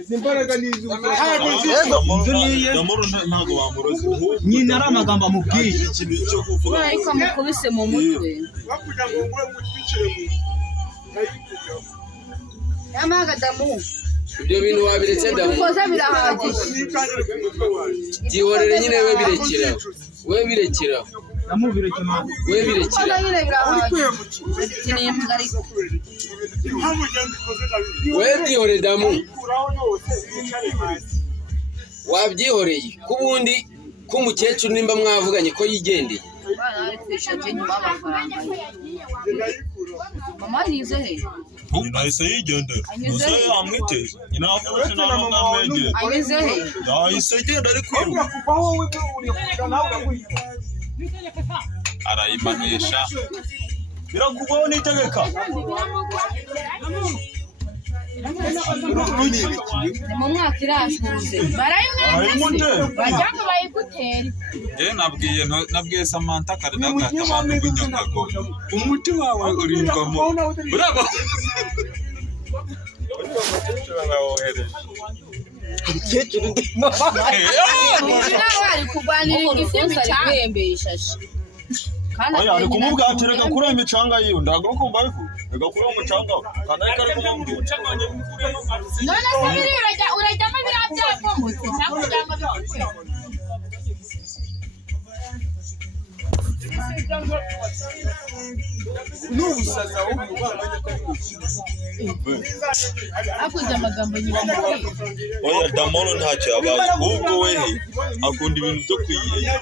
izimbaraga nizo Damoro ntago wamuroze nyina ari amagambo amubwiye ikintu cyo kuvuga ariko mukubise mu mutwe bakugira ngo ngwe mutwicire mu yamaga damu ibyo bintu wabiretse damu koza birahagije gihorere nyine we birekera namubirekera we birekera nyine birahagije kineye mugariko we byihore damu wabyihoreye kubundi k'umukecuru nimba mwavuganye ko yigendeye bana ari kwishakira nyuma y'amafaranga mama nize he nahise yigendera gusa yamwite nyina afashe n'amwegere anyuze he yahise agenda ari kwiruka arayimanisha birakugwaho n'itegeka mu mwaka irashuze barayimutera bajya ngo bayigutere nabwiye Samantha kare nagata abantu b'inyakago umuti wawe uringamo uraba ari kurwanira igisimba cyahembesha oya ari kumubwatira gakura imicanga yiwe ndagarukumva bifu gakura umucanga kandi ari kare kumubwira none se biri urajyamo birabyapomotse cyangwa cyangwa byakwe n'ubusaza w'umubano akuze amagambo nyuma oya Damoro ntacyo yabaye ahubwo we akunda ibintu byo kwiye